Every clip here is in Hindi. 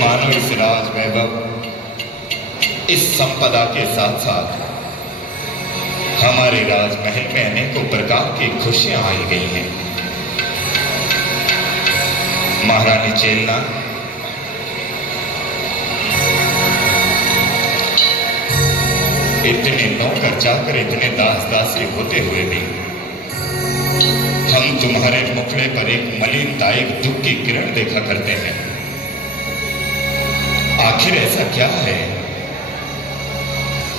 मानो इस राज वैभव, इस संपदा के साथ साथ हमारे राजमहल में अनेकों प्रकार की खुशियां आई गई हैं। महारानी चेलना इतने नौकर चाकर, इतने दास दासी होते हुए भी हम तुम्हारे मुखड़े पर एक मलिनता, एक दुख की किरण देखा करते हैं। आखिर ऐसा क्या है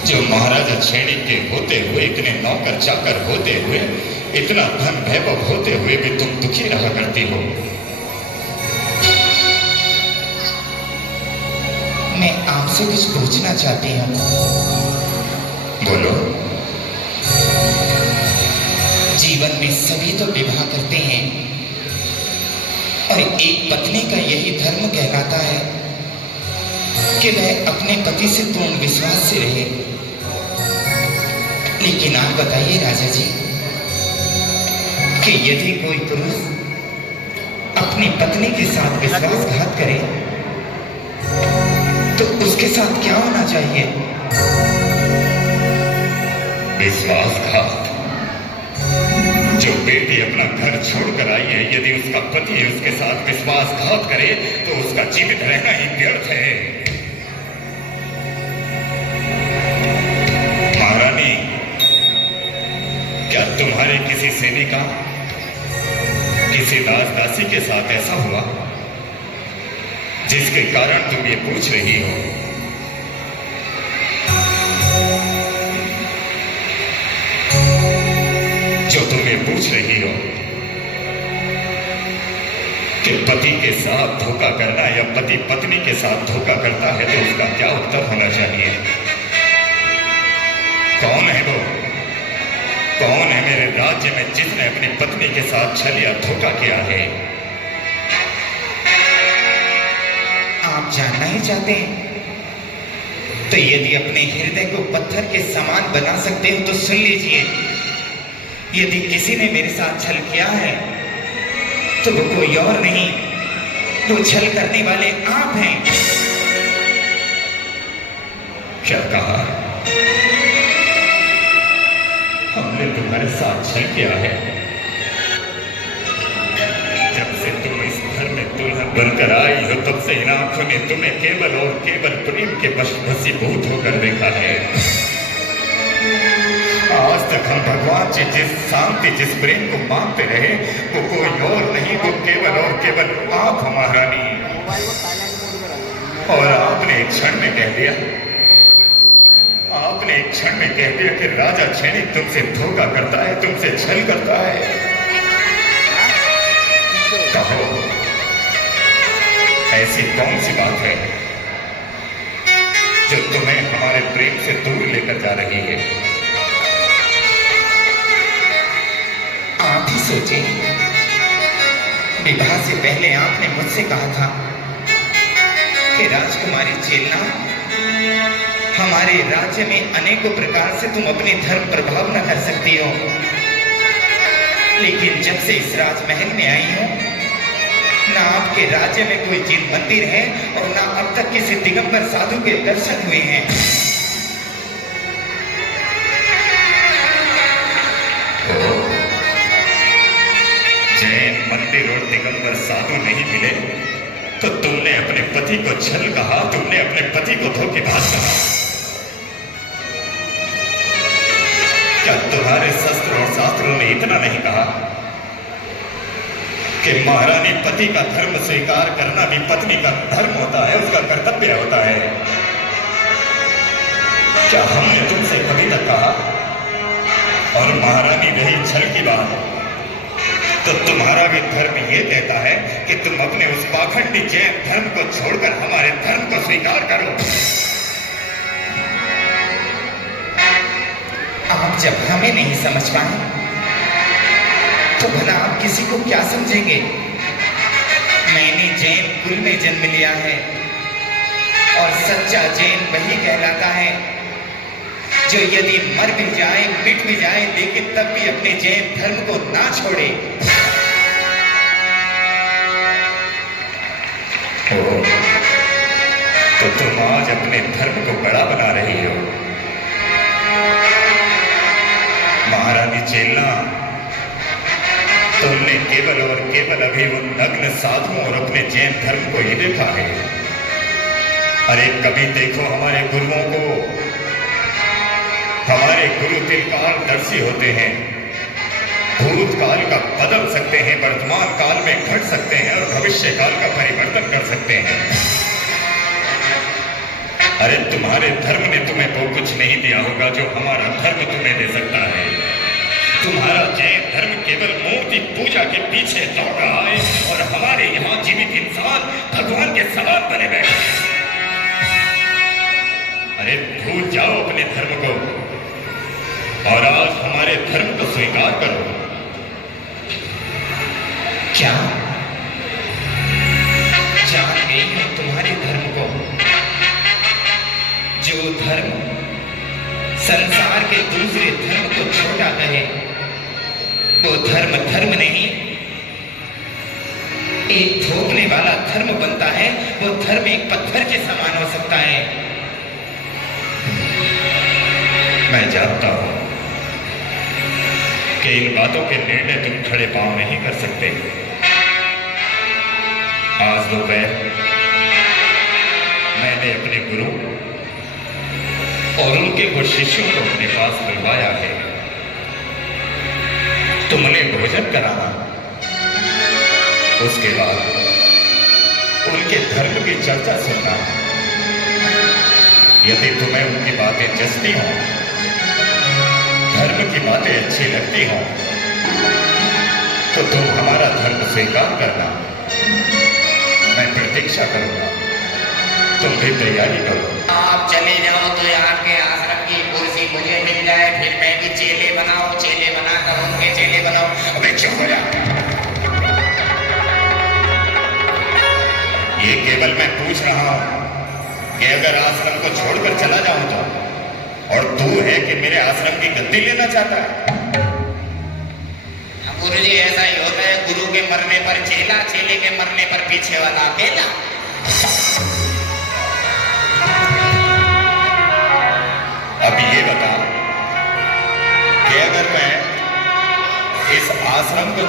जो महाराजा छेड़ी के होते हुए, इतने नौकर चाकर होते हुए, इतना धन वैभव होते हुए भी तुम दुखी रहा करती हो? मैं आपसे कुछ पूछना चाहती हूँ। बोलो। जीवन में सभी तो विवाह करते हैं और एक पत्नी का यही धर्म कहलाता है कि वह अपने पति से पूर्ण विश्वास से रहे। लेकिन आप बताइए राजा जी कि यदि कोई पुरुष अपनी पत्नी के साथ विश्वासघात करे तो उसके साथ क्या होना चाहिए? विश्वासघात? जो बेटी अपना घर छोड़कर आई है, यदि उसका पति उसके साथ विश्वासघात करे तो उसका जीवित रहना ही व्यर्थ है। महारानी, क्या तुम्हारे किसी सैनिका, किसी दास दासी के साथ ऐसा हुआ जिसके कारण तुम ये पूछ रही हो? जो तुम ये पूछ रही हो कि पति के साथ धोखा करना या पति पत्नी के साथ धोखा करता है, तो उसका क्या उत्तर होना चाहिए? कौन है वो? कौन है मेरे राज्य में जिसने अपनी पत्नी के साथ छल या धोखा किया है? आप जानना ही चाहते हैं? तो यदि अपने हृदय को पत्थर के समान बना सकते हो तो सुन लीजिए। यदि किसी ने मेरे साथ छल किया है तो वो कोई और नहीं, वो छल करने वाले आप हैं। क्या कहा? हमने तुम्हारे साथ छल किया है? जब से तुम इस घर में दुल्हन बनकर आई हो, तब से इन आंखों ने तुम्हें केवल और केवल प्रेम के वशीभूत होकर देखा है। आज तक हम भगवान से जिस शांति, जिस प्रेम को मांगते रहे, वो कोई और नहीं, वो केवल और केवल आप हो महारानी। और आपने एक क्षण में कह दिया, आपने एक क्षण में कह दिया कि राजा छेड़ीक तुमसे धोखा करता है, तुमसे छल करता है। कहो, ऐसी कौन सी बात है जो तुम्हें हमारे प्रेम से दूर लेकर जा रही है? आप ही सोचें, विवाह से पहले आपने मुझसे कहा था कि राजकुमारी चेलना, हमारे राज्य में अनेकों प्रकार से तुम अपने धर्म प्रभाव न कर सकती हो। लेकिन जब से इस राजमहल में आई हो, ना आपके राज्य में कोई जिन मंदिर है और ना अब तक किसी दिगंबर साधु के दर्शन हुए हैं। जैन मंदिर और दिगंबर साधु नहीं मिले तो तुमने अपने पति को छल कहा, तुमने अपने पति को धोखेबाज कहा। क्या तुम्हारे शस्त्र और शास्त्रों ने इतना नहीं कहा कि महारानी पति का धर्म स्वीकार करना भी पत्नी का धर्म होता है, उसका कर्तव्य होता है? क्या हमने तुमसे कभी तक कहा? और महारानी रही छल की बात, तो तुम्हारा भी धर्म ये कहता है कि तुम अपने उस पाखंडी जैन धर्म को छोड़कर हमारे धर्म को स्वीकार करो। आप जब हमें नहीं समझ पाए तो भला आप किसी को क्या समझेंगे? मैंने जैन कुल में जन्म लिया है और सच्चा जैन वही कहलाता है जो यदि मर भी जाए, मिट भी जाए, लेकिन तब भी अपने जैन धर्म को ना छोड़े। तो तुम आज अपने धर्म को बड़ा बना रही हो। महारानी चेलना, तुमने केवल और केवल अभी उन नग्न साधुओं और अपने जैन धर्म को ही देखा है। अरे कभी देखो हमारे गुरुओं को, हमारे गुरु त्रिकालदर्शी होते हैं, भूतकाल का बदल सकते हैं, वर्तमान काल में घट सकते हैं और भविष्य काल का परिवर्तन कर सकते हैं। अरे तुम्हारे धर्म ने तुम्हें वो कुछ नहीं दिया होगा जो हमारा धर्म तुम्हें दे सकता है। तुम्हारा जैन धर्म केवल मूर्ति पूजा के पीछे दौड़ रहा है और हमारे यहाँ जीवित इंसान भगवान के समान बने बैठे हैं। अरे भूल जाओ अपने धर्म को और आज हमारे धर्म को स्वीकार करो। क्या जान गई मैं तुम्हारे धर्म को? जो धर्म संसार के दूसरे धर्म को छोटा कहे, वो धर्म धर्म नहीं, एक थोपने वाला धर्म बनता है। वो धर्म एक पत्थर के समान हो सकता है। मैं जानता हूं कि इन बातों के निर्णय तुम खड़े पांव नहीं कर सकते। आज दोपहर मैंने अपने गुरु और उनके कुछ शिष्यों को अपने पास बुलवाया है। तुमने भोजन कराना, उसके बाद उनके धर्म की चर्चा सुनना। यदि तुम्हें उनकी बातें जचती हों, धर्म की बातें अच्छी लगती हों, तो तुम हमारा धर्म स्वीकार करना। मैं प्रतीक्षा करूंगा, तुम भी तैयारी करो। आप चले जाओ तो आपके आश्रम की कुर्सी मुझे मिल जाए, फिर मैं भी चेले बनाओ, चेले बनाकर उनके चेले बनाओ। अबे चुप हो जा। ये केवल मैं पूछ रहा हूं कि अगर आश्रम को छोड़कर चला जाऊं तो, और तू है कि मेरे आश्रम की गद्दी लेना चाहता है। गुरु जी ऐसा ही होता है, गुरु के मरने पर चेला, चेले के मरने पर पीछे वाला अकेला। अब ये बता कि अगर मैं इस आश्रम को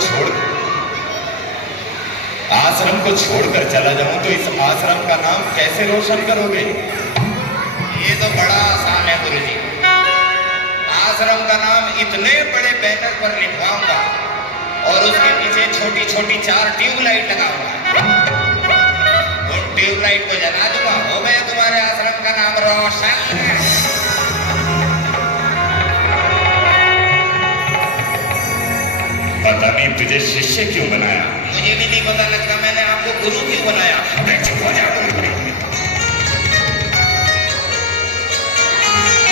छोड़कर चला जाऊं तो इस आश्रम का नाम कैसे रोशन करोगे? ये तो बड़ा आसान है गुरु जी। आश्रम का नाम इतने बड़े बैनर पर लिखवाऊंगा और उसके पीछे छोटी छोटी 4 ट्यूबलाइट लगाऊंगा। उन ट्यूबलाइट को जला दूंगा, हो गया तुम्हारे आश्रम का नाम रोशन। पता नहीं तुझे शिष्य क्यों बनाया। मुझे भी नहीं पता लगता मैंने आपको गुरु क्यों बनाया। चुप हो जा।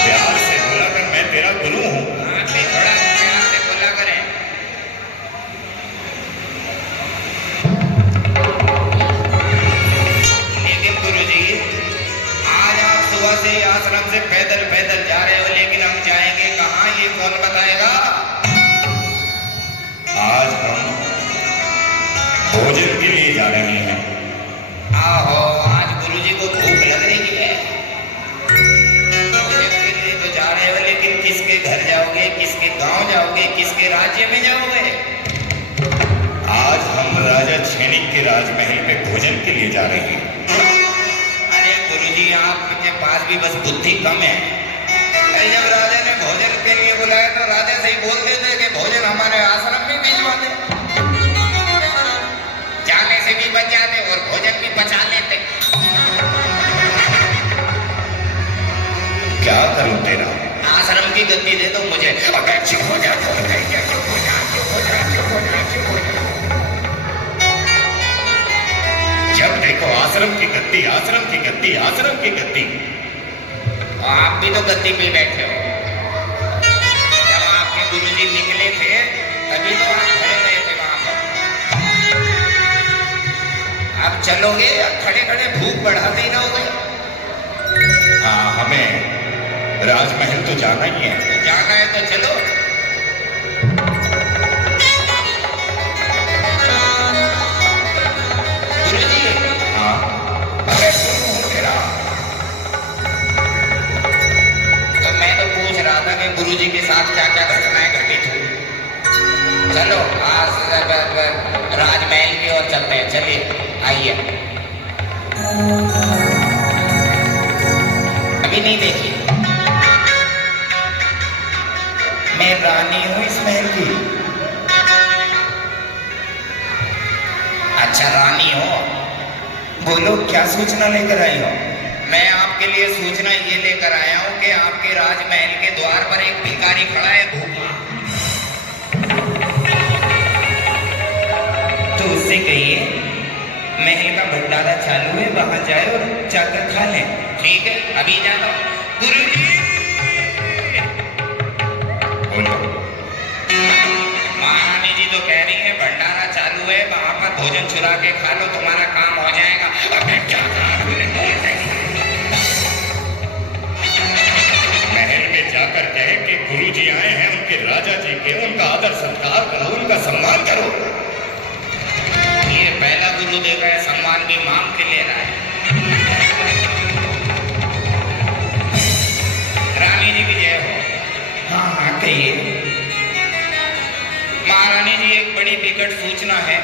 प्यार से बोला कर मैं तेरा गुरु हूं। आप भी थोड़ा प्यार से बोला करें। लेकिन गुरु जी, आज आप सुबह से आश्रम से पैदल पैदल जा रहे हो, लेकिन हम जाएंगे कहाँ ये कौन बताएगा? आज हम भोजन के लिए जा रहे हैं। आहो, आज गुरुजी को भूख लग रही है। भोजन के लिए तो जा रहे हो, लेकिन किसके घर जाओगे, किसके गांव जाओगे, किसके राज्य में जाओगे? आज हम राजा छेनिक के राजमहल में भोजन के लिए जा रहे हैं। अरे गुरुजी, आपके पास भी बस बुद्धि कम है। जब राजा ने भोजन के लिए बुलाया तो राजा से ही बोल देते कि भोजन हमारे आश्रम में भिजवा दे। जाने से भी बच जाते और भोजन भी बचा लेते। क्या करूं तेरा? आश्रम की गद्दी दे दो मुझे। अबे चुप हो जा, चुप हो जा, चुप हो जा, चुप हो जा, चुप हो जा, चुप हो जा। जब देखो आश्रम की गद्दी, आश्रम की गद्दी, आश्रम की गद्दी। आप भी तो गद्दी पे बैठे हो। जब आपके गुरुजी निकले थे तभी तो आप खड़े गए थे वहां पर। अब चलोगे, खड़े खड़े भूख बढ़ाते ही रहोगे। हाँ, हमें राजमहल तो जाना ही है। तो जाना है तो चलो। गुरुजी, हाँ, अरे सुनो तेरा कल गुरुजी के साथ क्या क्या घटनाएं घटित हुई। चलो आज राजमहल की ओर चलते हैं, चलिए आइए। अभी नहीं देखी, मैं रानी हूं इस महल की। अच्छा रानी हो, बोलो क्या सूचना लेकर आई हो। मैं आपके लिए सूचना ये लेकर आया हूं कि आपके राजमहल के द्वार पर एक भिखारी खड़ा है भूखा। तो उससे कहिए महल का भंडारा चालू है, वहां जाए और जाकर खा लें। ठीक है अभी जाता हूं। गुरुजी बोलो। महारानी जी तो कह रही है भंडारा चालू है, वहां पर भोजन चुरा के खा लो, तुम्हारा काम हो जाएगा। अब मैं क्या महल में जाकर कहे कि गुरुजी आए हैं, उनके राजा जी के, उनका आदर सत्कार करो, उनका सम्मान करो। ये पहला गुरुदेव है सम्मान की मांग के ले रहा है। रानी जी की जय हो। हाँ हाँ कहिए। महारानी जी एक बड़ी विकट सूचना है,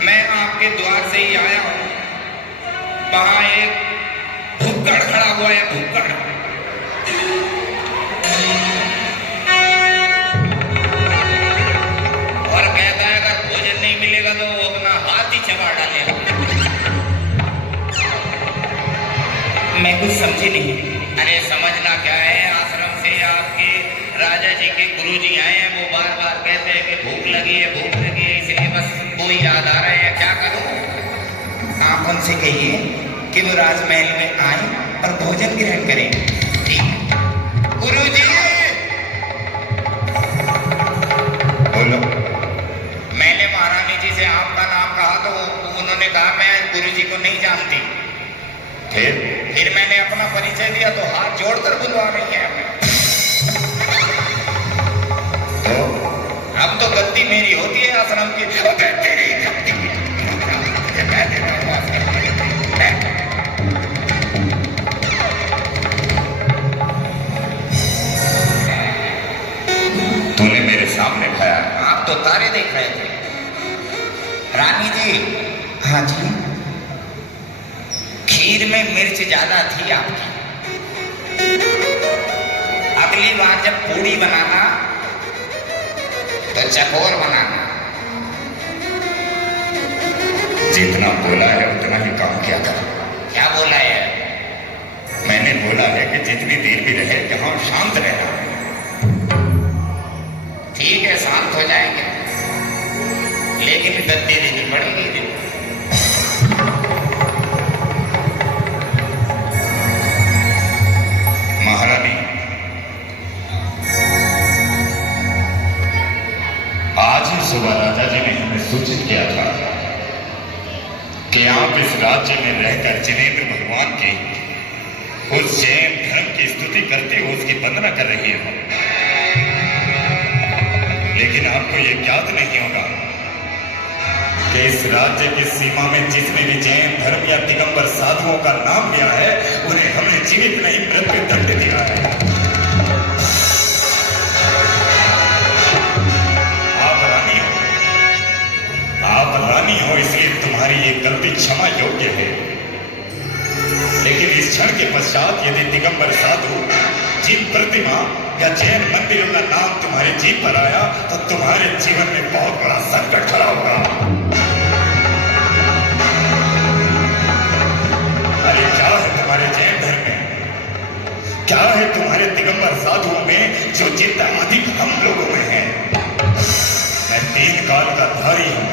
मैं आपके द्वार से ही आया हूं, वहां एक भुक्कड़ खड़ा हुआ है, भुक्कड़। और कहता है अगर भोजन नहीं मिलेगा तो वो अपना हाथ ही चबा डालेगा। मैं कुछ समझी नहीं। अरे समझना क्या है, आश्रम से आपके राजा जी के गुरुजी आए हैं, वो बार बार कहते हैं कि भूख लगी है, भूख लगी है, इसलिए बस कोई याद आ रहे हैं। क्या करूं? आप उनसे कहिए कि वो राजमहल में आए और भोजन ग्रहण करें। ठीक गुरुजी। बोलो। मैंने महारानी जी से आपका नाम कहा तो उन्होंने कहा मैं गुरुजी को नहीं जानती। फिर मैंने अपना परिचय दिया तो हाथ जोड़कर बुलवा रही है हमें। तो अब तो गलती मेरी होती है आश्रम की। तूने मेरे सामने खाया। आप तो तारे देख रहे थे। रानी जी। हाँ जी। खीर में मिर्च ज्यादा थी आपकी। अगली बार जब पूड़ी बनाना तो चकोर बनाना। जितना बोला है उतना ही काम किया था। क्या बोला है? मैंने बोला है कि जितनी देर भी रहे यहाँ शांत रहना। ठीक है शांत हो जाएंगे, लेकिन गद्दी देनी पड़ेगी। महारानी, आज ही सुबह राजा जी ने हमें सूचित किया था कि आप इस राज्य में रहकर जिनेंद्र भगवान की उस जैन धर्म की स्तुति करते हुए उसकी वंदना कर रही हो। लेकिन आपको यह ज्ञात नहीं होगा कि इस राज्य की सीमा में जिसने भी जैन धर्म या दिगंबर साधुओं का नाम लिया है उन्हें हमने जीवित नहीं मृत्यु दंड दिया है। आप रानी हो इसलिए तुम्हारी ये गलती क्षमा योग्य है। लेकिन इस क्षण के पश्चात यदि दिगंबर साधु जिन प्रतिमा या जैन मंदिरों का नाम तुम्हारे जीव पर आया तो तुम्हारे जीवन में बहुत बड़ा संकट खड़ा होगा। अरे क्या है तुम्हारे जैन धर्म में, क्या है तुम्हारे दिगंबर साधुओं में जो जितना अधिक हम लोगों में है। मैं 3 काल का धारी हूं,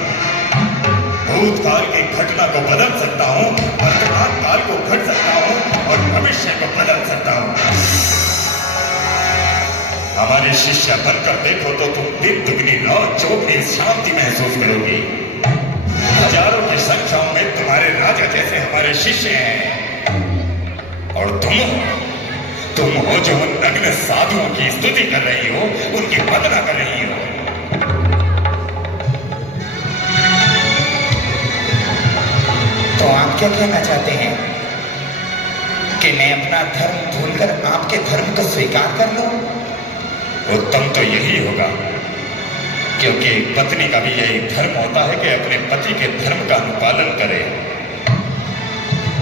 भूतकाल की घटना को बदल सकता हूं, वर्तमान काल को घट सकता हूं और भविष्य को बदल सकता हूं। हमारे शिष्य बनकर देखो तो तुम दिन दुगनी रात चौगनी शांति महसूस करोगी। हजारों की संख्या में तुम्हारे राजा जैसे हमारे शिष्य हैं और तुम हो जो उन नग्न साधुओं की स्तुति कर रही हो, उनकी वंदना कर रही हो। तो आप क्या कहना चाहते हैं? कि मैं अपना धर्म भूलकर आपके धर्म को स्वीकार कर लूं? उत्तम तो यही होगा, क्योंकि पत्नी का भी यही धर्म होता है कि अपने पति के धर्म का अनुपालन करे।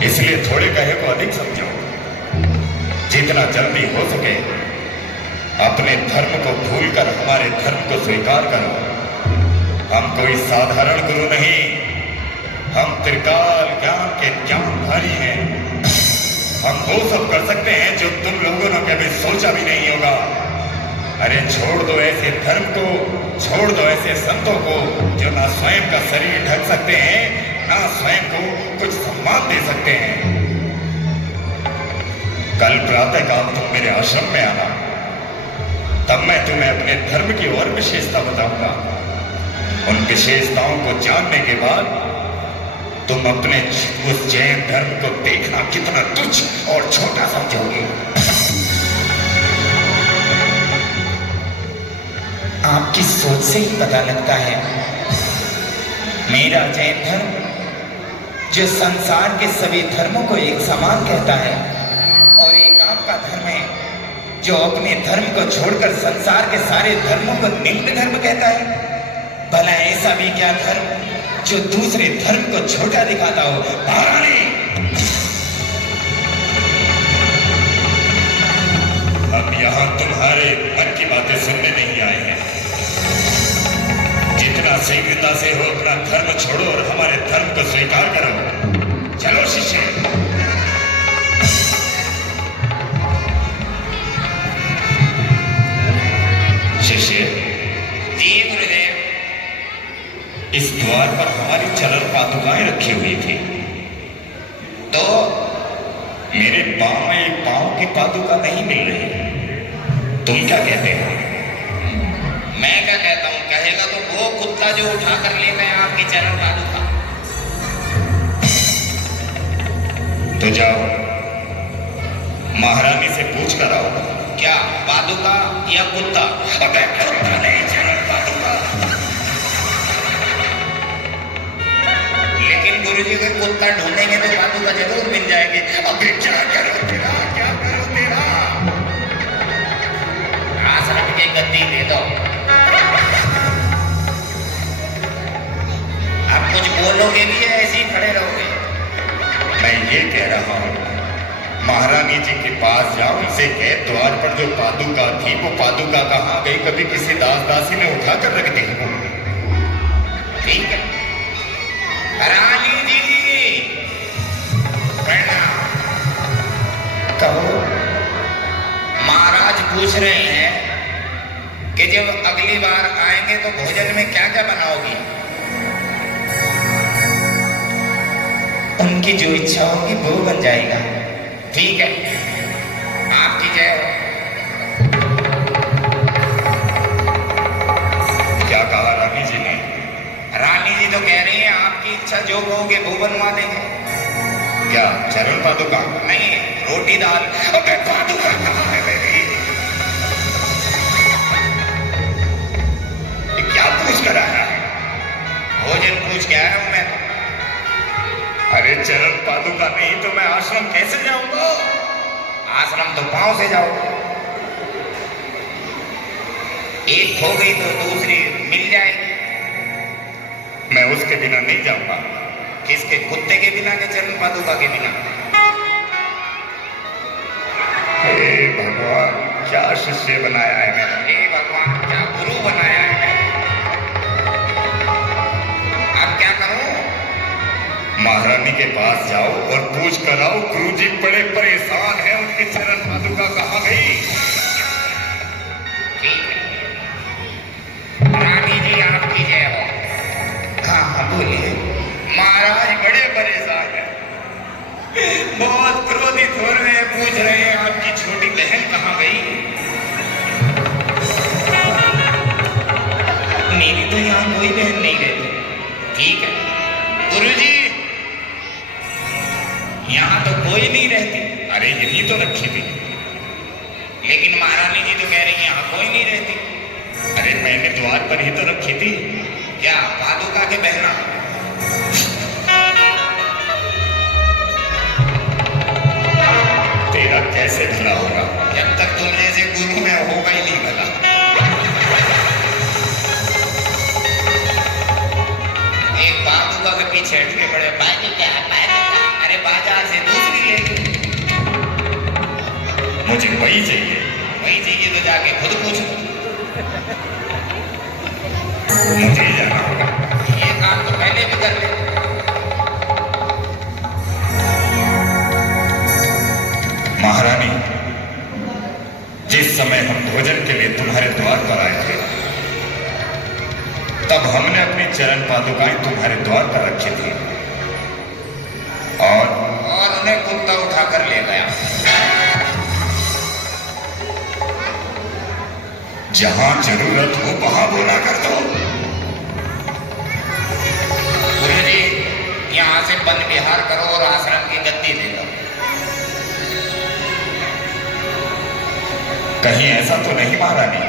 इसलिए थोड़े कहे को अधिक समझो, जितना जल्दी हो सके अपने धर्म को भूलकर हमारे धर्म को स्वीकार करो। हम कोई साधारण गुरु नहीं, हम त्रिकाल ज्ञान के ज्ञानधारी हैं। हम वो सब कर सकते हैं जो तुम लोगों ने कभी सोचा भी नहीं होगा। अरे छोड़ दो ऐसे धर्म को, छोड़ दो ऐसे संतों को जो ना स्वयं का शरीर ढक सकते हैं, ना स्वयं को कुछ सम्मान दे सकते हैं। कल प्रातःकाल तुम मेरे आश्रम में आना, तब मैं तुम्हें अपने धर्म की और विशेषता बताऊंगा। उन विशेषताओं को जानने के बाद तुम अपने उस जैन धर्म को देखना कितना तुच्छ और छोटा समझोगे। आपकी सोच से ही पता लगता है मेरा जैन धर्म, जो संसार के सभी धर्मों को एक समान कहता है, और एक आपका धर्म है जो अपने धर्म को छोड़कर संसार के सारे धर्मों को निम्न धर्म कहता है। भला ऐसा भी क्या धर्म जो दूसरे धर्म को छोटा दिखाता हो? महारानी, हम यहाँ तुम्हारे मन की बातें सुनने नहीं आए हैं। जितना शीघ्रता से हो अपना धर्म छोड़ो और हमारे धर्म को स्वीकार करो। चलो शिष्य। शिष्य जी गुरुदेव। इस द्वार पर हमारी चरण पादुकाएं रखी हुई थी, तो मेरे पांव में एक पांव की पादुका नहीं मिल रही। तुम क्या कहते हो? मैं क्या कहता हूँ, कहेगा तो वो कुत्ता जो उठा कर ले गया आपकी चरण पादुका। तो जाओ महारानी से पूछ कर आओ। क्या पादुका या कुत्ता? अबे कुत्ता नहीं, चरण पादुका। लेकिन गुरुजी को कुत्ता ढूंढेंगे तो पादुका जरूर मिल जाएगी। अबे क्या करो तेरा, क्या करो तेरा? आश्रम की गद्दी दे दो। आप कुछ बोलोगे भी या ऐसे ही खड़े रहोगे? मैं ये कह रहा हूँ, महारानी जी के पास जाओ, उनसे कह द्वार पर जो पादुका थी वो पादुका कहाँ गई? कभी किसी दास दासी ने उठा कर रख दी हो। ठीक है। रानी जी प्रणाम। कहो। महाराज पूछ रहे हैं कि जब अगली बार आएंगे तो भोजन में क्या क्या बनाओगी? उनकी जो इच्छा होगी वो बन जाएगा। ठीक है, आपकी जय हो। क्या कहा रानी जी ने? रानी जी तो कह रही है आपकी इच्छा जो कहोगे वो बनवा देंगे। क्या चरण पादुका? नहीं, रोटी दाल। अबे पादुका कहाँ है मेरी? ये क्या पूछ कर आया है? भोजन पूछ के आया हूं मैं तो। अरे चरण पादुका नहीं तो मैं आश्रम कैसे जाऊंगा? आश्रम तो पांव से जाओ। एक खो गई तो दूसरी मिल जाएगी। मैं उसके बिना नहीं जाऊंगा। किसके? कुत्ते के बिना के चरण पादुका के बिना? हे भगवान, क्या शिष्य बनाया है मैंने? हे भगवान, क्या गुरु बनाया है मैंने? अब क्या करूं? महारानी के पास जाओ और पूछ कर आओ, गुरुजी बड़े परेशान हैं, उनकी चरण पादुका कहाँ गई? ठीक है। रानी जी आपकी जय हो। हाँ बोलिए। महाराज बड़े परेशान हैं, बहुत क्रोधित हो रहे हैं, पूछ रहे हैं आपकी छोटी बहन कहाँ गई? मेरी तो यहाँ कोई बहन नहीं रहती। ठीक है गुरुजी, यहाँ तो कोई नहीं रहती। अरे यही तो रखी थी। लेकिन महारानी जी तो कह रही है यहाँ कोई नहीं रहती। अरे मैंने द्वार पर ही तो रखी थी। क्या पादुका के बहना? मुझे वही चाहिए। वही चाहिए तो जाके खुद पूछो। मुझे ही जाना होगा। ये काम तो पहले भी कर ले। महारानी, जिस समय हम भोजन के लिए तुम्हारे द्वार पर आए थे, तब हमने अपनी चरण पादुकाएं तुम्हारे द्वार पर रखी थी और उन्हें कुत्ता उठाकर ले गया। जहां जरूरत हो वहां बोला कर दो। गुरुजी, यहां से वन विहार करो और आश्रम की गद्दी दे दो। कहीं ऐसा तो नहीं महारानी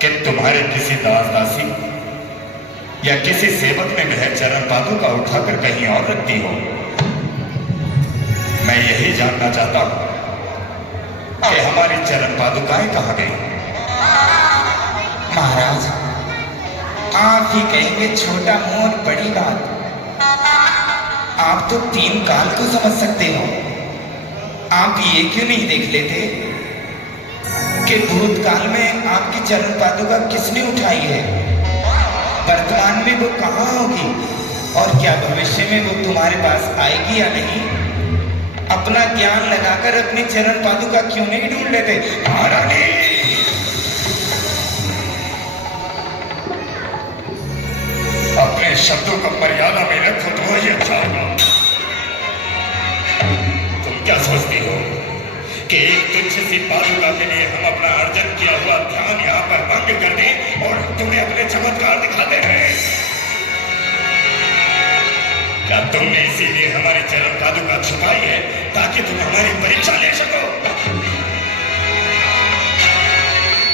कि तुम्हारे किसी दास दासी या किसी सेवक ने मेरे चरण पादुका उठाकर कहीं और रख दी हो? मैं यही जानना चाहता हूं कि हमारी चरण पादुकाएं कहां गई? महाराज, आप ही कहेंगे छोटा मोर बड़ी बात। आप तो 3 काल को समझ सकते हो। आप ये क्यों नहीं देख लेते कि भूतकाल में आपकी चरण पादुका किसने उठाई है, वर्तमान में वो कहाँ होगी और क्या भविष्य में वो तुम्हारे पास आएगी या नहीं? अपना ज्ञान लगाकर अपनी चरण पादुका क्यों नहीं ढूंढ लेते? महारानी, अपने शब्दों का मर्यादा में रखो तो ही अच्छा होगा। तुम क्या सोचती हो कि एक तुच्छ सी पादुका के लिए हम अपना अर्जन किया हुआ ध्यान यहाँ पर भंग कर दें और तुम्हें अपने चमत्कार दिखाते रहे? क्या तुमने इसीलिए हमारी चरण पादुका छुपाई है ताकि तुम हमारी परीक्षा ले सको?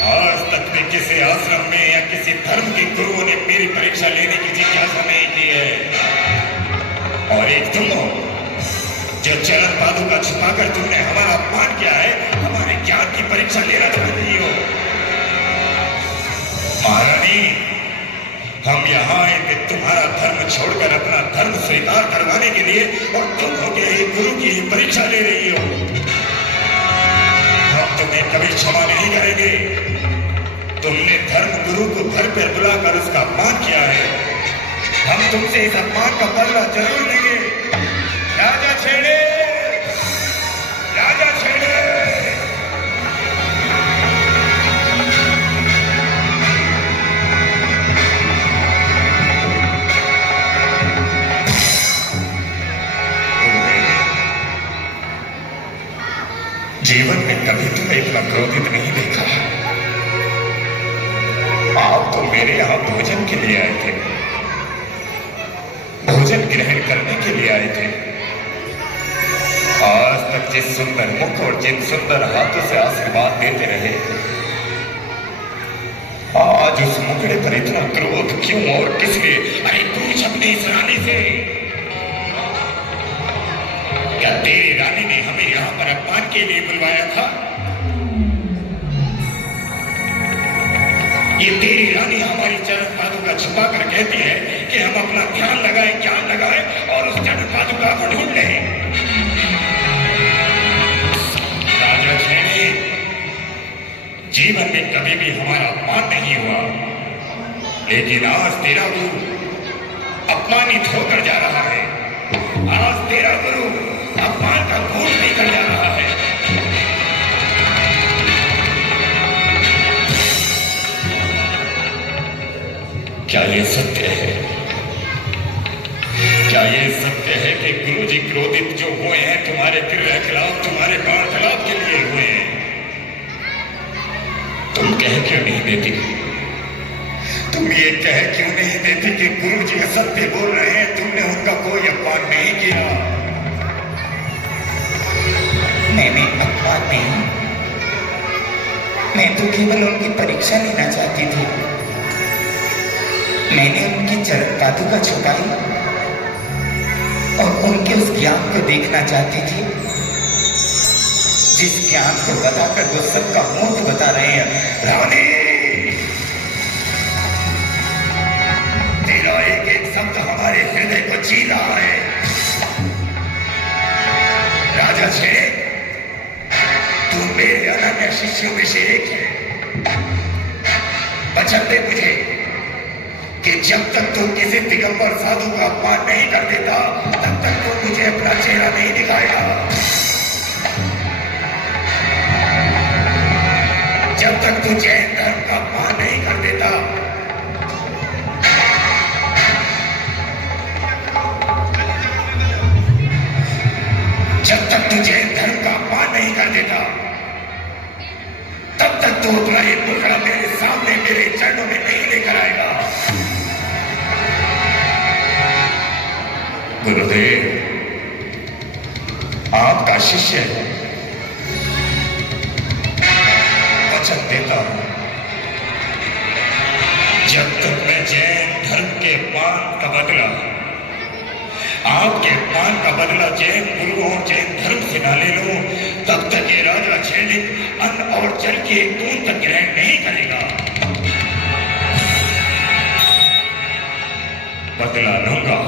आज तक भी किसी आश्रम में या किसी धर्म के गुरुओं ने मेरी परीक्षा लेने की जिज्ञासा नहीं की है। और एक तुम हो जो चरण पादुका छुपाकर तुमने हमारा अपमान किया है, हमारे ज्ञान की परीक्षा लेना चाहती हो। महारानी, हम यहाँ आए थे तुम्हारा धर्म छोड़कर अपना धर्म स्वीकार करवाने के लिए और तुम हो गए एक गुरु की ही परीक्षा ले रही हो। हम तुम्हें कभी क्षमा नहीं करेंगे। तुमने धर्म गुरु को घर पर बुलाकर उसका अपमान किया है। हम तुमसे इस अपमान का बदला जरूर लेंगे। राजा छेड़े, राजा छेड़े। जीवन में कभी तुम्हें इतना क्रोधित नहीं देखा। आप तो मेरे यहां भोजन के लिए आए थे, भोजन ग्रहण करने के लिए आए थे। आज तक जिस सुंदर मुख और जिन सुंदर हाथों से आशीर्वाद देते रहे, आज उस मुखड़े पर इतना क्रोध क्यों और किस लिए? अरे पूछ अपनी इस रानी से, क्या तेरी रानी ने हमें यहाँ पर अपमान के लिए बुलवाया था? ये तेरी रानी हमारी चरण पादुका छुपा कर कहती है कि हम अपना ध्यान लगाएं, ज्ञान लगाएं और उस चरण पादुका को ढूंढ लें। राजा छेड़े, जीवन में कभी भी हमारा अपमान नहीं हुआ, लेकिन आज तेरा गुरु अपमानित होकर जा रहा है। आज तेरा गुरु अपमान का घूट लेकर जा रहा है। क्या ये सत्य है? क्या ये सत्य है कि गुरुजी क्रोधित जो हुए हैं तुम्हारे खिलाफ, तुम्हारे खिलाफ के लिए हुए हैं? तुम कह क्यों नहीं देती? तुम ये कह क्यों नहीं देती कि गुरुजी असत्य बोल रहे हैं, तुमने उनका कोई अपमान नहीं किया? मैंने अपमान नहीं, मैं तो केवल उनकी परीक्षा लेना चाहती थी। मैंने उनकी चरण पादुका छुपाई और उनके उस ज्ञान को देखना चाहती थी जिस ज्ञान को बताकर वो सबका मूर्ख बता रहे हैं। रानी, तेरा एक एक शब्द हमारे हृदय को जी रहा है। राजा छेड़े, तू मेरे उद्देश्य एक है, वचन दे मुझे कि जब तक तू किसी दिगंबर साधु का अपमान नहीं कर देता तब तक तू मुझे अपना चेहरा नहीं दिखाएगा। जब तक तू जैन धर्म का अपमान नहीं कर देता जब तक तू जैन धर्म का अपमान नहीं कर देता तब तक तू अपना ये मुखड़ा मेरे सामने मेरे चरणों में नहीं लेकर आएगा। गुरुदेव, आपका शिष्य वचन देता हूं, जब तक मैं जैन धर्म के अपमान का बदला, आपके अपमान का बदला जैन गुरु और जैन धर्म से ना ले लूं तब तक ये राजा छैनिक अन्न और जल की एक बूंद तक ग्रहण नहीं करेगा। बदला लूंगा,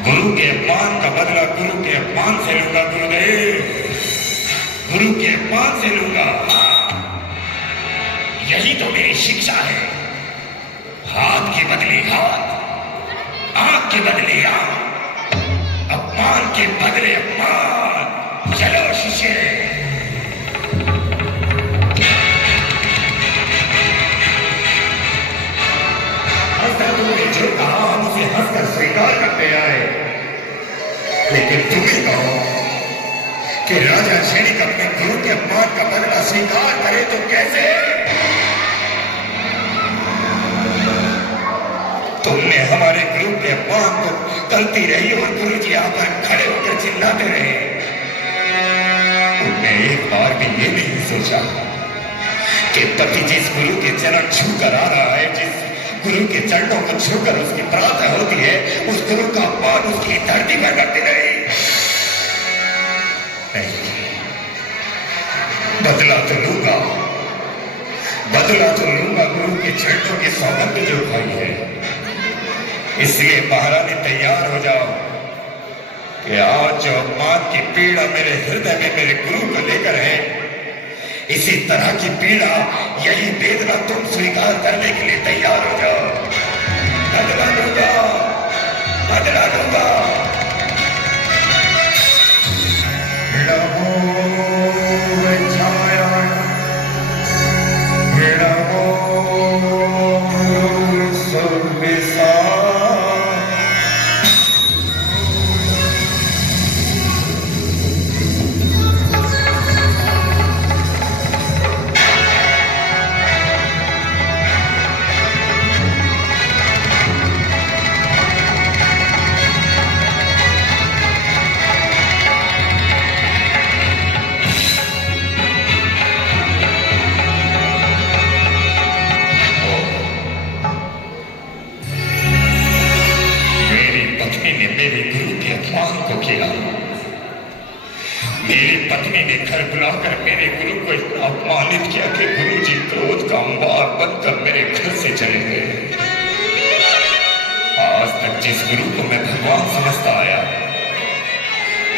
गुरु के अपमान का बदला गुरु के अपमान से लूंगा। गुरुदेव, गुरु के अपमान से लूंगा। यही तो मेरी शिक्षा है। हाथ के बदले हाथ, आंख के बदले आंख, अपमान के बदले अपमान। चलो शिष्य, तुमने जो कहा हम उसे हंसकर स्वीकार करते आए, लेकिन तुम्हें कहो कि राजा छैनिक अपने गुरु के अपमान का बदला स्वीकार करे तो कैसे? तुमने हमारे गुरु के अपमान को करती रही और गुरु जी यहाँ पर खड़े होकर चिल्लाते रहे। तुमने एक बार भी ये नहीं सोचा कि पति जिस गुरु के चरण छूकर आ रहा है, जिस गुरु के चरणों को छूकर उसकी प्रार्थना होती है, उस गुरु का अपमान उसकी धरती पर करती रही। बदला तो लूंगा, बदला तो लूंगा। गुरु के चरणों की सौगंध जो खाई है, इसलिए महारानी तैयार हो जाओ कि आज जो अपमान की पीड़ा मेरे हृदय में मेरे गुरु को लेकर है, इसी तरह की पीड़ा, यही वेदना तुम स्वीकार करने के लिए तैयार हो जाओ। बदला लूंगा, बदला लूंगा। मेरी पत्नी ने घर बुलाकर मेरे गुरु को इतना अपमानित किया कि गुरु जी क्रोध का अंबार बनकर मेरे घर से चले गए। आज तक जिस गुरु को मैं भगवान समझता आया,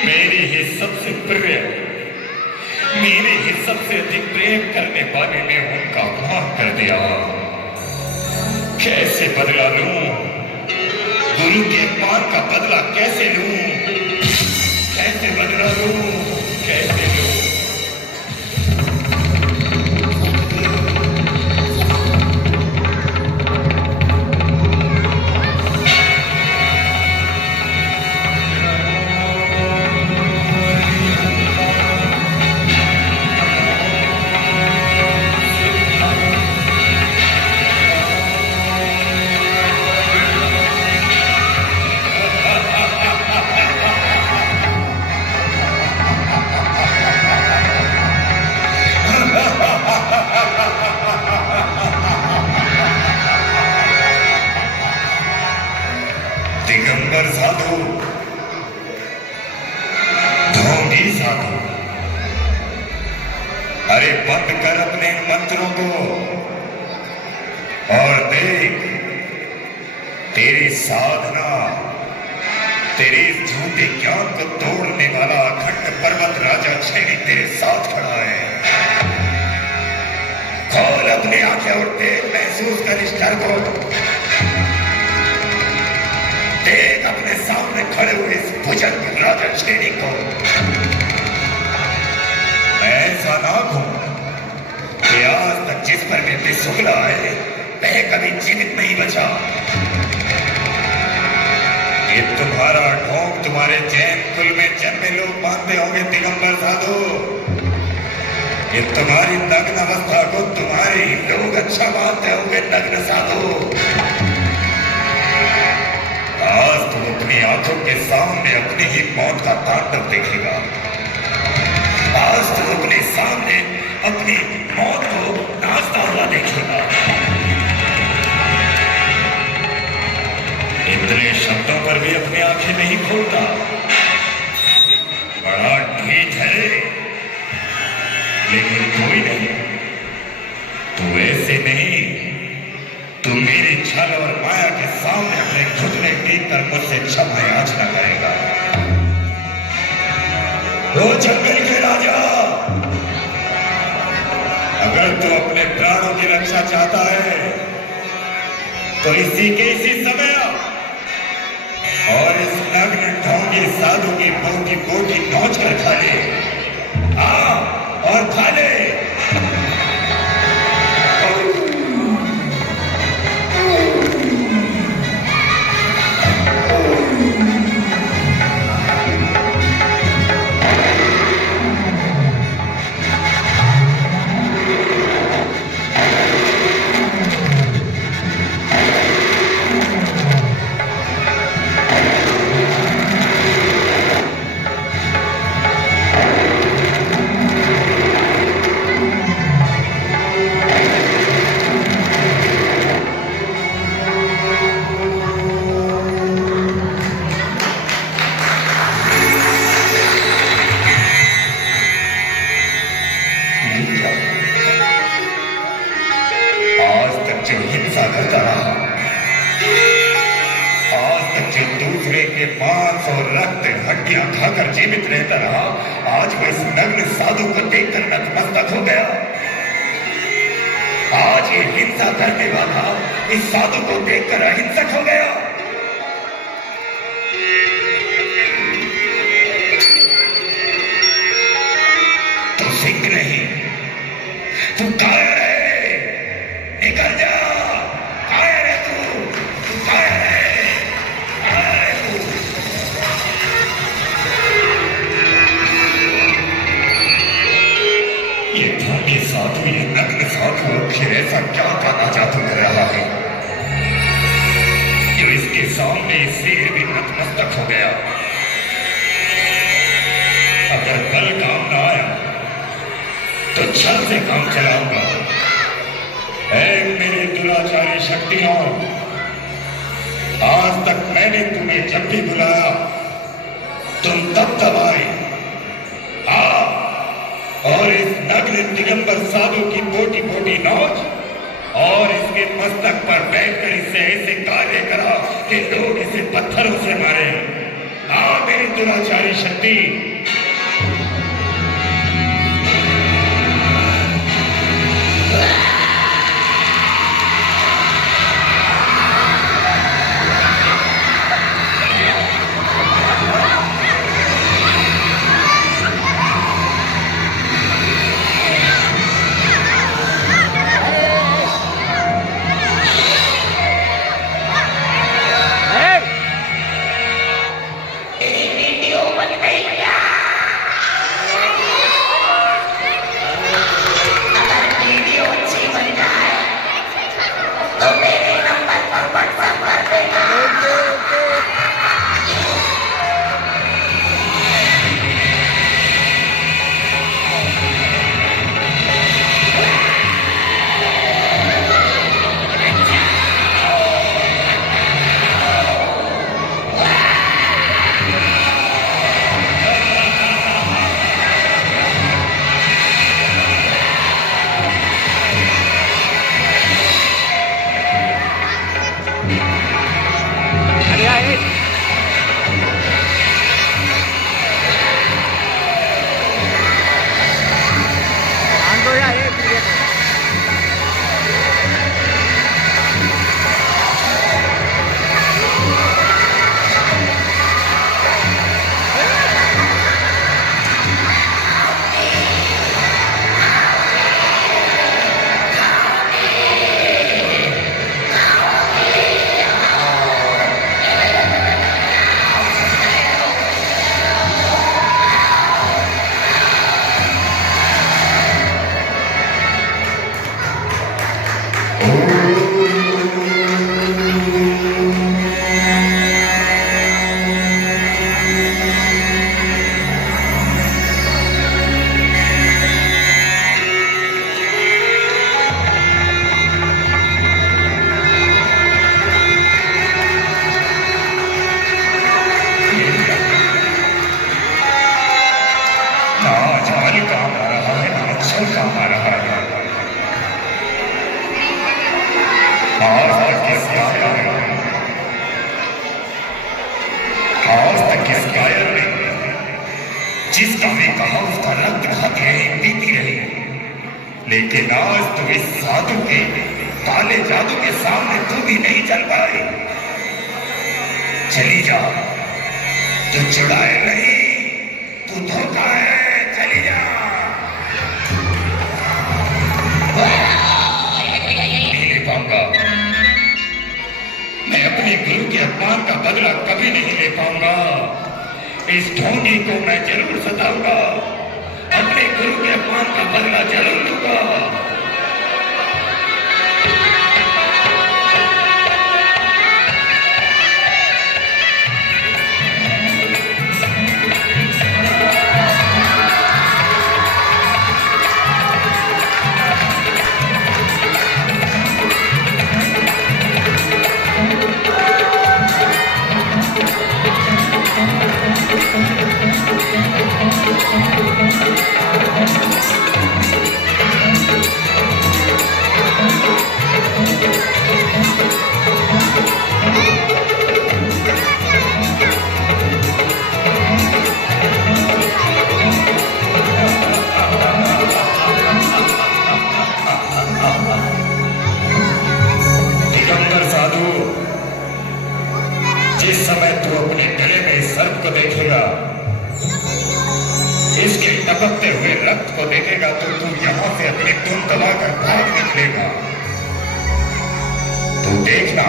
मेरी ही सबसे प्रिय, मेरे ही सबसे अधिक प्रेम करने वाले ने उनका अपमान कर दिया। कैसे बदला लूं? गुरु के अपमान का बदला कैसे लूं? कैसे बदला लूं? कैसे लूं? दिगंबर साधु, ढोंगी साधु, अरे बंद कर अपने मंत्रों को और देख, तेरी साधना, तेरे झूठे ज्ञान को तोड़ने वाला अखंड पर्वत राजा छैनिक तेरे साथ खड़ा है। खोल अपनी आंखें और देख, महसूस कर इस डर को। देख अपने सामने खड़े हुए इस भुजंग राजा श्रेणी को। मैं ऐसा नाग हूं कि आज तक जिस पर मेरे शुक्ला है वह कभी जीवित नहीं बचा। ये तुम्हारा ढोंग तुम्हारे जैन कुल में जन्मे लोग मानते होंगे दिगंबर साधु। ये तुम्हारी नग्न अवस्था को तुम्हारे ही लोग अच्छा मानते होंगे नग्न साधु। आज तुम अपनी आंखों के सामने अपनी ही मौत का तांडव देखेगा। आज तुम अपने सामने अपनी मौत को नाचता हुआ देखेगा। इतने शब्दों पर भी अपनी आंखें नहीं खोलता। बड़ा ढीठ है, लेकिन कोई नहीं, तू ऐसे नहीं। तू मेरी छल और माया के सामने अपने घुटने टेक कर मुझसे क्षमा याचना करेगा। वो जंगल के राजा, अगर तू अपने प्राणों की रक्षा चाहता है तो इसी समय आ और इस नग्न ढोंगी साधु की बोटी बोटी नोच कर खा ले। आ और खा ले। आज तक जो हिंसा करता रहा, आज तक जो दूसरे के मांस और रक्त हड्डियां खाकर जीवित रहता रहा, आज वो इस नग्न साधु को देखकर नतमस्तक हो गया। आज ये हिंसा करने वाला इस साधु को देखकर अहिंसक हो गया। तू सिंह नहीं, तू कायर है। निकल जा, कायर है तू कायर है, कायर है तू। ये ढोंगी साधु, ये नग्न साधु आखिर ऐसा क्या काला जादू कर रहा है जो इसके सामने शेर भी नतमस्तक हो गया। अगर कल काम ना आया तो छल से काम चलाऊंगा। मेरे दुराचारी शक्तियों, आज तक मैंने तुम्हें जब भी बुलाया तुम तब आए। और इस नग्न दिगंबर साधु की बोटी बोटी नोच और इसके मस्तक पर बैठकर इससे ऐसे कार्य करा कि लोग इसे पत्थरों से मारे। मेरी दुराचारी शक्ति, वीडियो बन गई क्या? ना जाल काम आ रहा है, ना अक्षर काम आ रहा है। आज तक किस कायर ने जिसका भी कहा उसका रक्त खाती रही, पीती रही, लेकिन आज तो इस साधु के काले जादू के सामने तू भी नहीं चल पाई। चली जा, तू चुड़ाए नहीं, तू धोखा है, चली जा। नहीं ले पाऊंगा, मैं अपने गुरु के अपमान का बदला कभी नहीं ले पाऊंगा। इस ढोंगी को मैं जरूर सताऊंगा, अपने गुरु के अपमान का बदला जरूर लूंगा। जिस समय तू अपने गले में इस सर्प को देखेगा, इसके टपकते हुए रक्त को देखेगा, तो तू यहां से अपनी धुन दबाकर भाग निकलेगा। तू देखना,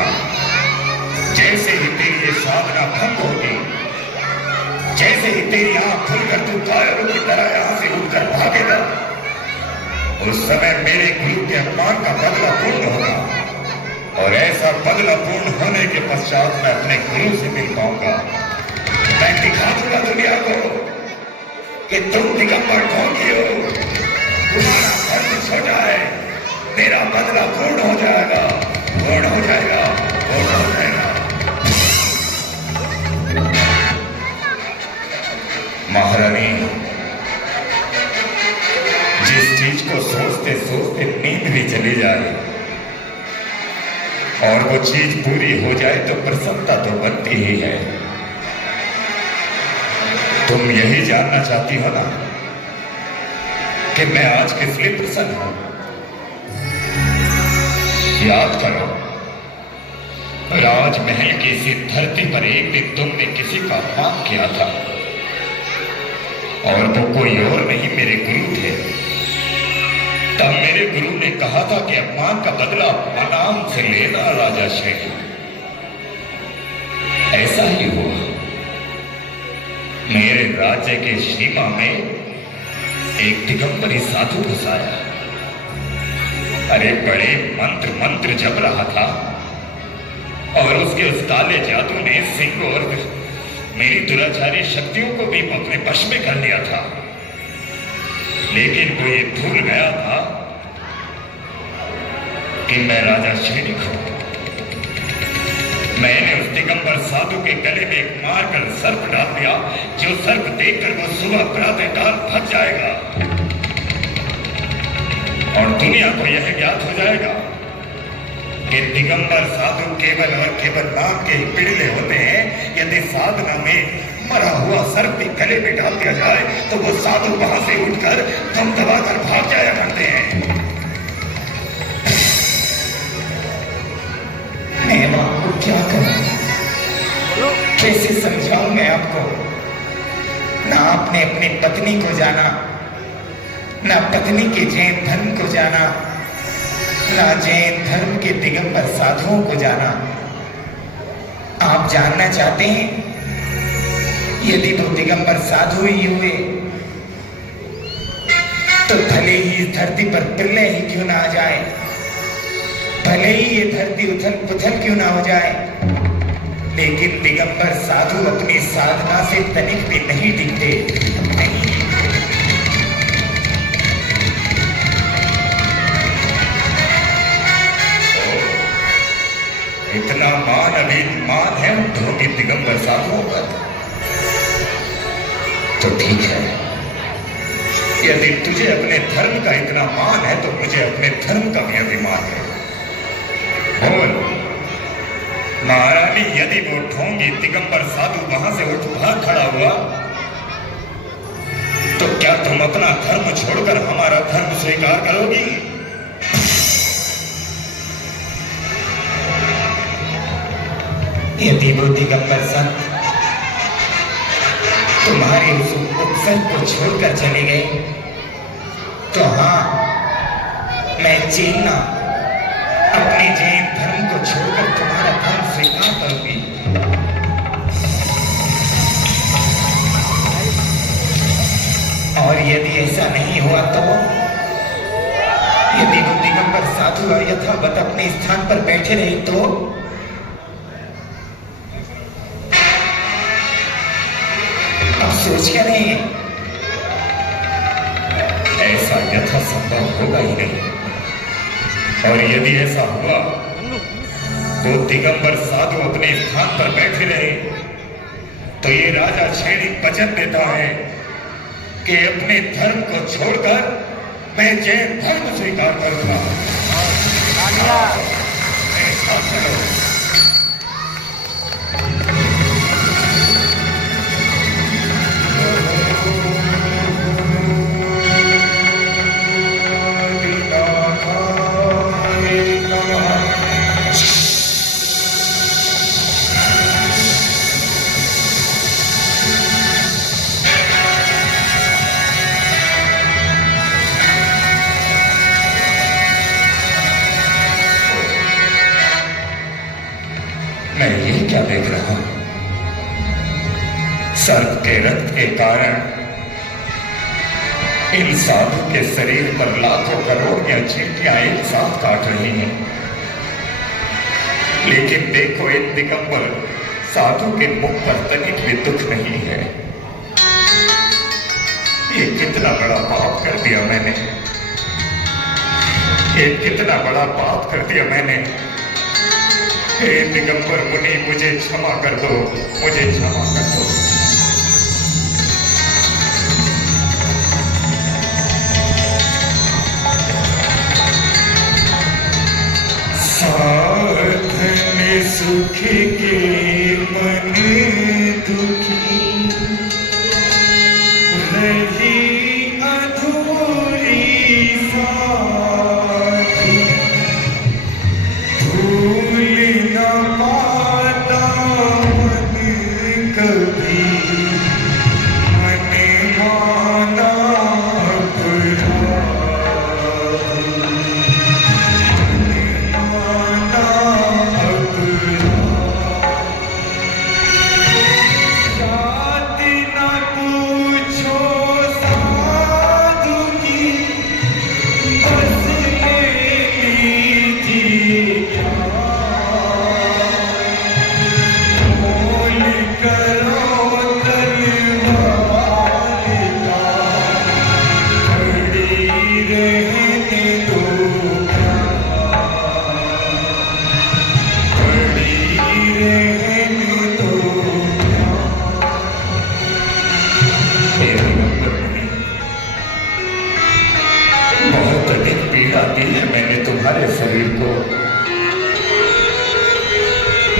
जैसे ही तेरी ये साधना भंग होगी, जैसे ही तेरी आंख खुलकर तू कायरों की तरह यहां से उठकर भागेगा, उस समय मेरे गुरु के अपमान का बदला पूर्ण होगा, और ऐसा बदला पूर्ण होने के पश्चात मैं अपने गुरु से मिल पाऊंगा। मैं दिखा दूंगा दुनिया को कि तुम दिगंबर ढोंगी हो, तुम्हारा धर्म छोटा है, मेरा बदला पूर्ण हो जाएगा, पूर्ण हो जाएगा, पूर्ण हो जाएगा। महारानी, जिस चीज को सोचते सोचते नींद भी चली जाए और वो चीज पूरी हो जाए तो प्रसन्नता तो बनती ही है। तुम यही जानना चाहती हो ना कि मैं आज किस लिए प्रसन्न हूं? याद करो, राजमहल की इसी धरती पर एक दिन तुमने किसी का अपमान किया था, और वो कोई और नहीं, मेरे गुरु थे। तब मेरे गुरु ने कहा था कि अपमान का बदला आराम से लेना राजा श्रेणी। ऐसा ही हुआ। मेरे राज्य के सीमा में एक दिगंबरी साधु घुसाया। अरे बड़े मंत्र जप रहा था, और उसके उस काले जादू ने सिंह और मेरी दुराचारी शक्तियों को भी अपने वश में कर लिया था। लेकिन वो ये भूल गया था कि मैं राजा सैनिक हूं। मैंने उस दिगंबर साधु के गले में एक मारकर सर्प डाल दिया, जो सर्प देखकर वो सुबह प्रातः काल भग जाएगा, और दुनिया को यह ज्ञात हो जाएगा कि दिगंबर साधु केवल और केवल नाम के ही पिड़ले होते हैं। यदि साधना में मरा हुआ सर्प भी गले में डाल दिया जाए तो वो साधु वहां से उठकर दम दबाकर भाग जाया करते हैं। मैं आपको क्या करूं, कैसे समझाऊं मैं आपको? ना आपने अपनी पत्नी को जाना, ना पत्नी के जैन धर्म को जाना, ना जैन धर्म के दिगंबर साधुओं को जाना। आप जानना चाहते हैं, यदि वो दिगंबर साधु ही हुए तो भले ही इस धरती पर प्रलय ही क्यों ना आ जाए, भले ही ये धरती उथल पुथल क्यों ना हो जाए, लेकिन दिगंबर साधु अपनी साधना से तनिक भी नहीं टिकते। नहीं। इतना मान अभिमान है उद्धव के दिगंबर साधुओं पर, तो ठीक है, यदि तुझे अपने धर्म का इतना मान है तो मुझे अपने धर्म का भी अभिमान है। बोल महारानी, यदि वो ढोंगी दिगंबर साधु वहां से उठ भाग खड़ा हुआ तो क्या तुम अपना धर्म छोड़कर हमारा धर्म स्वीकार करोगी? यदि वो दिगंबर संत तुम्हारे उस उत्सव को छोड़कर चले गए तो हाँ, मैं चीना अपने जैन धर्म को छोड़कर तुम्हारा धर्म स्वीकार करूंगी। और यदि ऐसा नहीं हुआ तो, यदि वो दिगंबर साधु यथावत अपने स्थान पर बैठे रहे तो सोच क्या नहीं, ऐसा यथासंभव होगा ही नहीं। और यदि ऐसा हुआ तो दिगंबर साधु अपने स्थान पर बैठे रहे तो ये राजा क्षणिक वचन देता है कि अपने धर्म को छोड़कर मैं जैन धर्म स्वीकार करूंगा। ऐसा करो। मैं ये क्या देख रहा हूं? सर्प के रक्त के कारण इन साधु के शरीर पर लाखों करोड़ या चींटियां एक साथ काट रही हैं। लेकिन देखो, इन दिगंबर साधु के मुख पर तनिक भी दुख नहीं है। ये कितना बड़ा पाप कर दिया मैंने, ये कितना बड़ा पाप कर दिया मैंने। हे दिगंबर मुनि, मुझे क्षमा कर दो, मुझे क्षमा कर दो। साधन सुख के मन दुखी रही अधूरी साथी, भूल न पाता मन कभी, मन माना तुम्हारे शरीर को।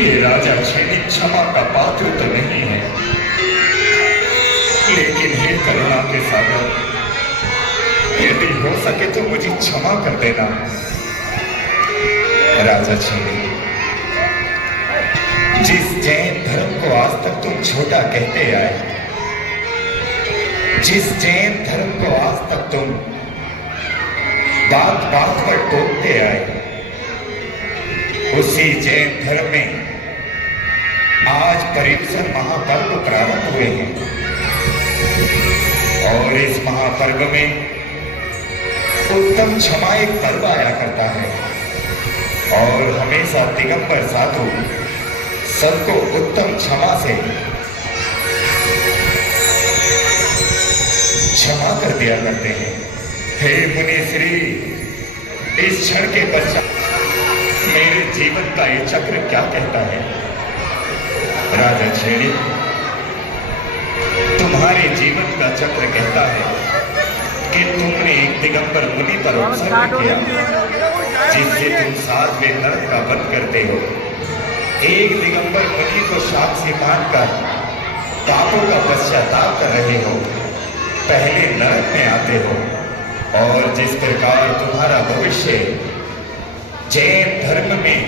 ये राजा क्षणिक क्षमा का पात्र तो नहीं है, लेकिन हे करुणा के सागर, यदि हो सके तो मुझे क्षमा कर देना। राजा क्षणिक, जिस जैन धर्म को आज तक तुम छोटा कहते आए, जिस जैन धर्म को आज तक तुम बात बात पर टोकते आए, उसी जैन धर्म में आज पर्युषण महापर्व प्रारंभ हुए हैं। और इस महापर्व में उत्तम क्षमा एक पर्व आया करता है। और हमेशा दिगंबर साधु सबको उत्तम क्षमा से क्षमा कर दिया करते हैं। हे मुनि श्री, इस क्षण के पश्चात मेरे जीवन का ये चक्र क्या कहता है? राजा छेड़ी, तुम्हारे जीवन का चक्र कहता है कि तुमने एक दिगंबर मुनि पर उपसर्ग किया, जिससे तुम 7वें नरक का वध करते हो। एक दिगंबर मुनि को साक्षी मानकर पापों का पश्चाताप कर रहे हो, पहले नरक में आते हो। और जिस प्रकार तुम्हारा भविष्य जैन धर्म में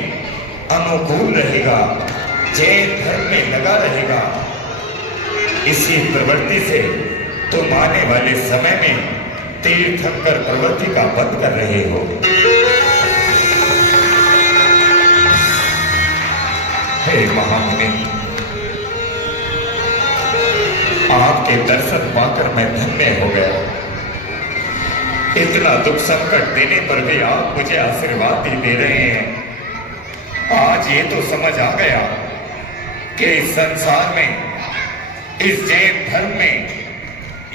अनुकूल रहेगा, जैन धर्म में लगा रहेगा, इसी प्रवृत्ति से तुम आने वाले समय में तीर्थंकर प्रवृत्ति का वध कर रहे हो। हे महामुनि, आपके दर्शन पाकर मैं धन्य हो गया। इतना दुख संकट देने पर भी आप मुझे आशीर्वाद ही दे रहे हैं। आज ये तो समझ आ गया कि इस संसार में, इस जैन धर्म में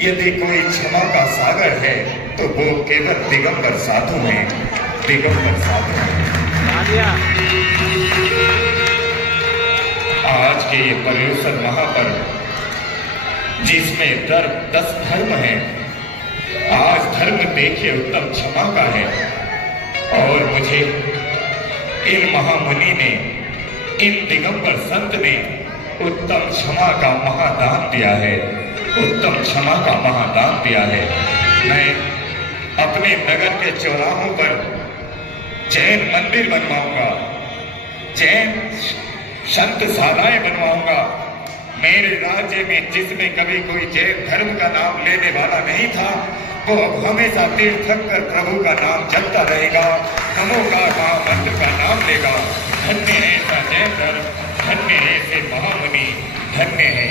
यदि कोई क्षमा का सागर है तो वो केवल दिगंबर साधु हैं, दिगंबर साधु हैं। आज के ये पर्युषण महापर्व, जिसमें 10 धर्म हैं, आज धर्म देखिए उत्तम क्षमा का है। और मुझे इन महामुनि ने, इन दिगंबर संत ने उत्तम क्षमा का महादान दिया है, उत्तम क्षमा का महादान दिया है। मैं अपने नगर के चौराहों पर जैन मंदिर बनवाऊंगा, जैन संत शालाएं बनवाऊंगा। मेरे राज्य में जिसमें कभी कोई जैन धर्म का नाम लेने वाला नहीं था, वो अब हमेशा तीर्थंकर प्रभु का नाम जपता रहेगा, नमो का महामंत्र का नाम लेगा। धन्य है ऐसा जैन धर्म, धन्य है ऐसे महामुनि, धन्य है